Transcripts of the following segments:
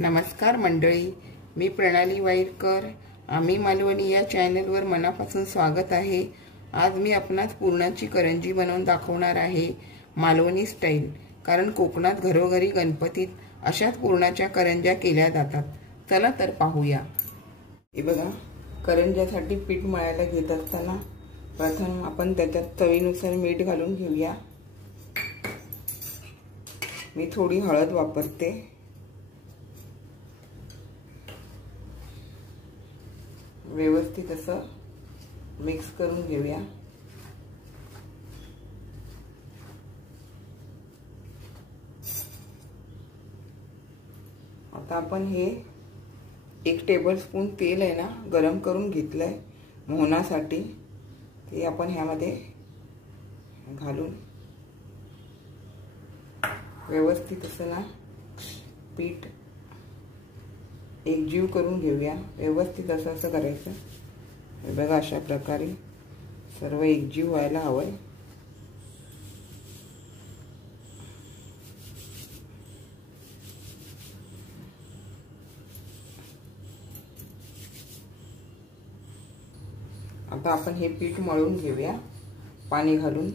नमस्कार मंडळी, मी प्रणाली वाईरकर. आम्ही मालवणी या चॅनलवर मनापासून स्वागत आहे. आज मी आपणास पुरणाची करंजी बनवून दाखवणार आहे, मालवणी स्टाईल. कारण कोकणात घरोघरी गणपतीत अशाच पुरणाच्या करंज्या केल्या जातात. चला तर पाहूया. हे बघा, करंज्यासाठी पीठ मळायला घेत असताना प्रथम आपण त्याच्यात चवीनुसार मीठ घालून घेऊया. मी थोडी हळद वापरते. व्यवस्थित असं मिक्स करून घेऊया. आता आपण हे 1 टेबलस्पून तेल आहे ना गरम करून घेतलंय मोहनासाठी. ते आपण ह्यामध्ये घालून व्यवस्थित असं ना पीठ एकजीव करून घेऊया. व्यवस्थित असं करायचं. हे बघा, अशा प्रकारे सर्व एकजीव व्हायला हवंय. आता आपण हे पीठ मळून घेऊया. पाणी घालून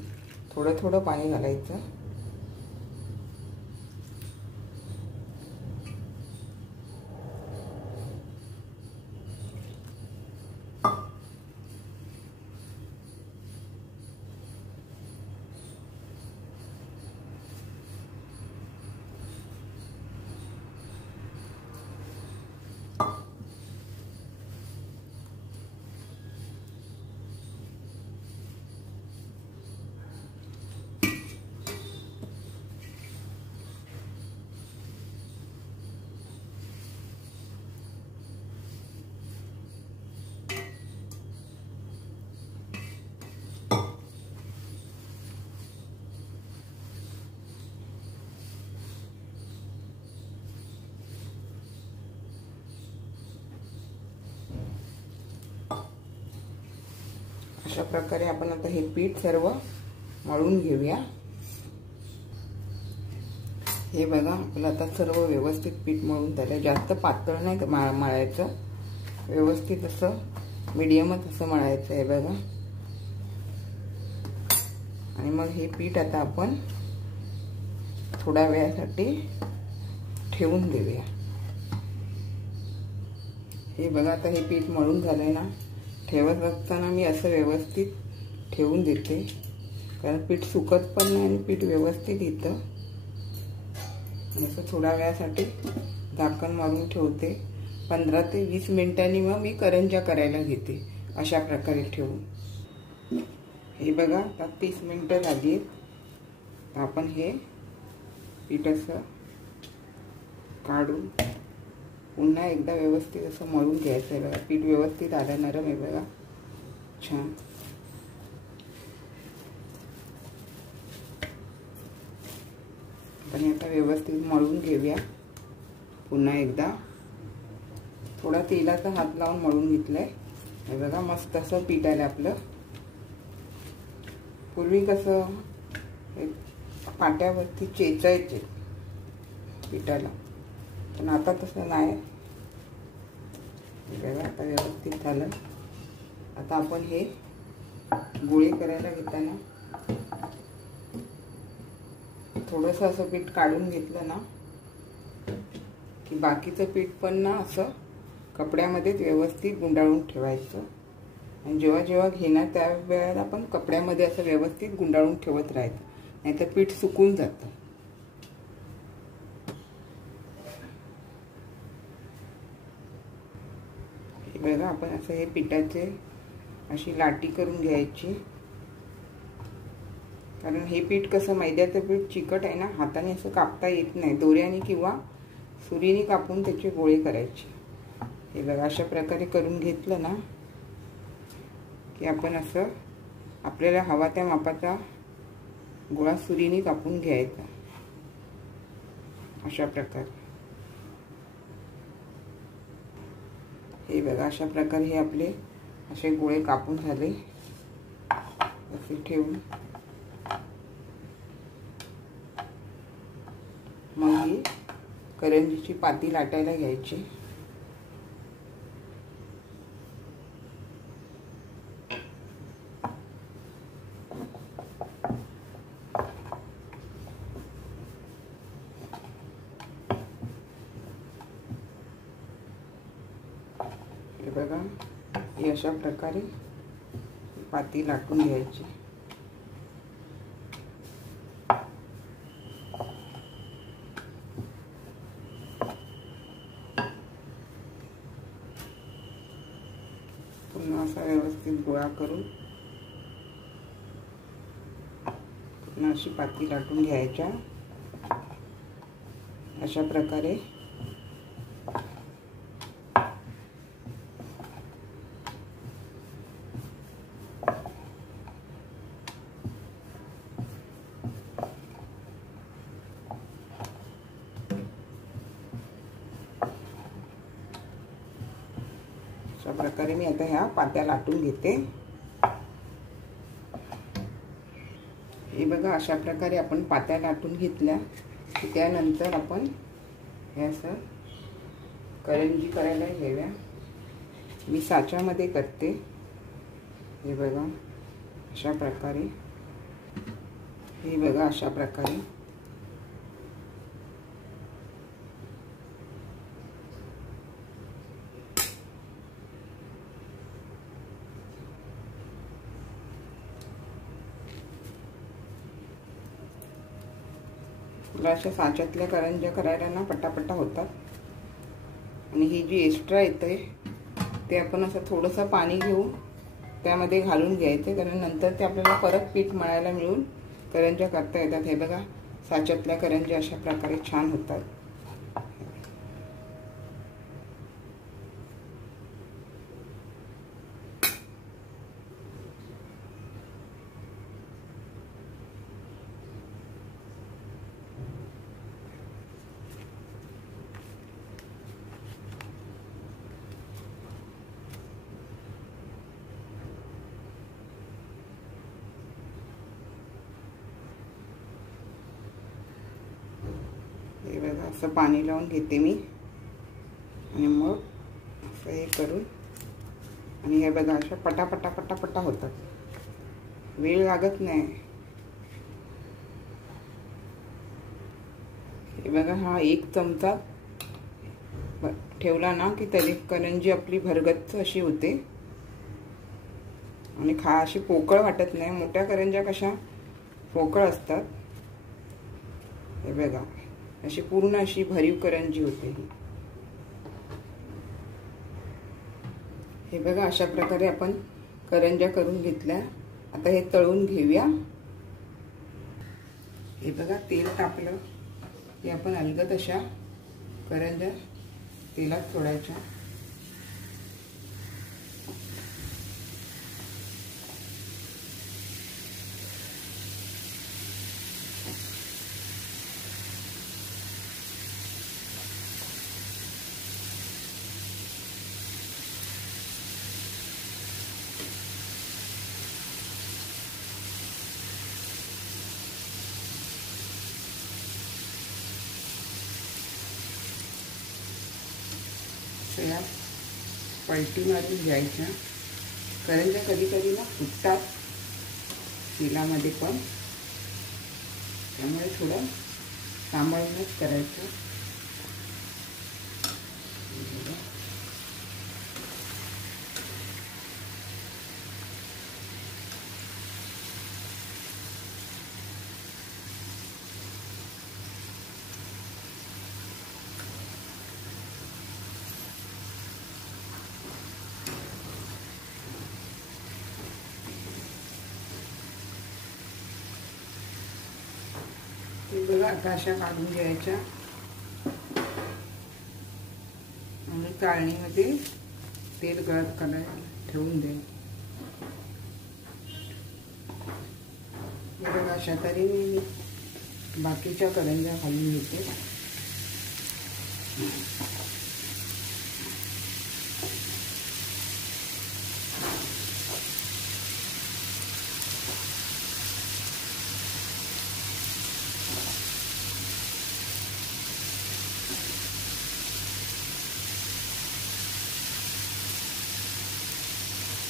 थोडं थोडं पाणी घालायचं. अशा प्रकारे आपण आता हे पीठ सर्व मळून घेऊया. हे बघा, आपलं आता सर्व व्यवस्थित पीठ मळून झालं. जास्त पातळ नाही मळायचं, व्यवस्थित असं मीडियमच असं मळायचं आहे बघा. आणि मग हे पीठ आता आपण थोड्या वेळासाठी ठेवून देऊया. हे बघा, आता हे पीठ मळून झालंय ना. ठेवत असताना मी असं व्यवस्थित ठेवून देते, कारण पीठ सुकत पण नाही आणि पीठ व्यवस्थित येतं. असं थोड्या वेळासाठी झाकण मारून ठेवते. 15 ते 20 मिनिटांनी मग मी करंज्या करायला घेते. अशा प्रकारे ठेवून हे बघा, आता 30 मिनिटं झाली. आपण हे पीठ असं काढून पुन्हा एकदा व्यवस्थित असं मळून घ्यायचं आहे बघा. पीठ व्यवस्थित आलं, नरम आहे बघा, छान. आपण आता व्यवस्थित मळून घेऊया. पुन्हा एकदा थोडा तेलाचा हात लावून मळून घेतलंय. हे बघा, मस्त असं पीठ आलं आपलं. पूर्वी कसं पाट्यावरती चेचायचे पिठाला, पण आता तसं नाही. बघा, आता व्यवस्थित झालं. आता आपण हे गोळे करायला घेताना थोडंसं असं पीठ काढून घेतलं ना की बाकीचं पीठ पण ना असं कपड्यामध्ये व्यवस्थित गुंडाळून ठेवायचं. आणि जेव्हा जेव्हा घेणार त्या वेळेला आपण कपड्यामध्ये असं व्यवस्थित गुंडाळून ठेवत राहायचं, नाहीतर पीठ सुकून जातं. बघा, आपण असं हे पिठाचे अशी लाटी करून घ्यायची. कारण हे पीठ कसं मैद्याचं पीठ चिकट आहे ना, हाताने असं कापता येत नाही. दोऱ्याने किंवा सुरीने कापून त्याचे गोळे करायचे. हे बघा, अशा प्रकारे करून घेतलं ना की आपण असं आपल्याला हवा त्या मापाचा गोळा सुरीने कापून घ्यायचा. अशा प्रकारे हे बघा, अशा प्रकारे हे आपले असे गोळे कापून झाले. असे ठेवून मग ही करंजीची पाती लाटायला घ्यायची. हे बघा, ही अशा प्रकारे पाती लाटून घ्यायची. पुन्हा असा व्यवस्थित गोळा करून पुन्हा अशी पाती लाटून घ्यायच्या. अशा प्रकारे मी आता ह्या पात्या लाटून घेते. हे बघा, अशा प्रकारे आपण पात्या लाटून घेतल्या की त्यानंतर आपण हे असं करंजी करायला घ्याव्या. मी साच्यामध्ये करते. हे बघा अशा प्रकारे, हे बघा अशा प्रकारे अशा साच्यातल्या करंज्या करायला ना पटापटा होतात. आणि ही जी एक्स्ट्रा येते ते आपण असं थोडंसं पाणी घेऊन त्यामध्ये घालून घ्यायचे, कारण नंतर ते आपल्याला परत पीठ मळायला मिळून करंज्या करता येतात. हे बघा, साच्यातल्या करंज्या अशा प्रकारे छान होतात. हे बघा, असं पाणी लावून घेते मी आणि मग असं हे करून, आणि हे बघा अशा पटापटा पटापटा होतात, वेळ लागत नाही. हे बघा, हा एक चमचा ठेवला ना की तरी करंजी आपली भरगच्च अशी होते आणि अशी पोकळ वाटत नाही. मोठ्या करंज्या कशा पोकळ असतात. हे बघा, अशी पूर्ण अशी भरीव करंजी होते ही. हे बघा, अशा प्रकारे आपण करंज्या करून घेतल्या. आता हे तळून घेऊया. हे बघा, तेल तापलं की आपण अलगद अशा करंज्या तेलात सोडायच्या. या पलटी मारून घ्यायच्या. करंज्या कधी कधी ना फुटतात तेलामध्ये पण, त्यामुळे थोडं सांभाळूनच करायचं. बघा, आता अशा काढून घ्यायच्या आणि चाळणीमध्ये तेल गरम करायला ठेवून द्यायचं. बघा, अशा तऱ्हेने मी बाकीच्या करंज्या घालून घेते.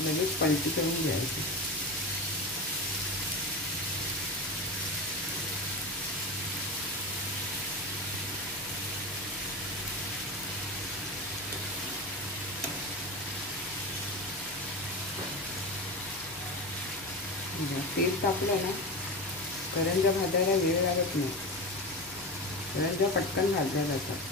लगेच पलटी करून घ्यायची। तेल तापलं ना, करंज्या भाजायला वेळ लागत नाही, करंज्या पटकन भाजल्या जातात।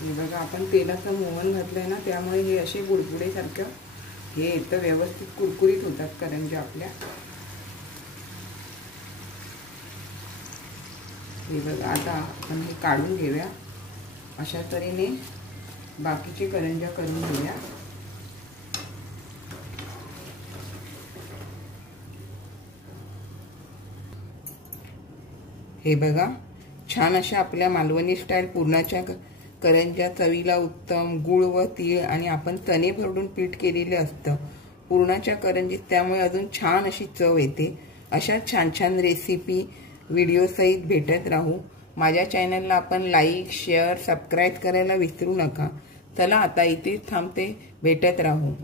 हे बघा, आपण तेलाचं मोहन घातलंय ना, त्यामुळे हे असे बुडबुडे सारखं हे येतं, व्यवस्थित कुरकुरीत होतात करंज्या आपल्या। हे बघा, आता आपण हे काढून घेऊया, अशा तऱ्हेने बाकीचे करंज्या करून घेऊया। हे बघा, छान अशा आपल्या मालवणी स्टाईल पुरणाच्या करंज्या चवीला उत्तम, गुळ व तीळ आणि आपण तणे भरडून पीठ केलेले असतं पुरणाच्या करंजीत, त्यामुळे अजून छान अशी चव येते। अशा छान छान रेसिपी व्हिडिओ सहित भेटत राहू। माझ्या चॅनलला आपण लाईक, शेअर, सबस्क्राईब करायला विसरू नका। चला आता इथेच थांबते, भेटत राहू।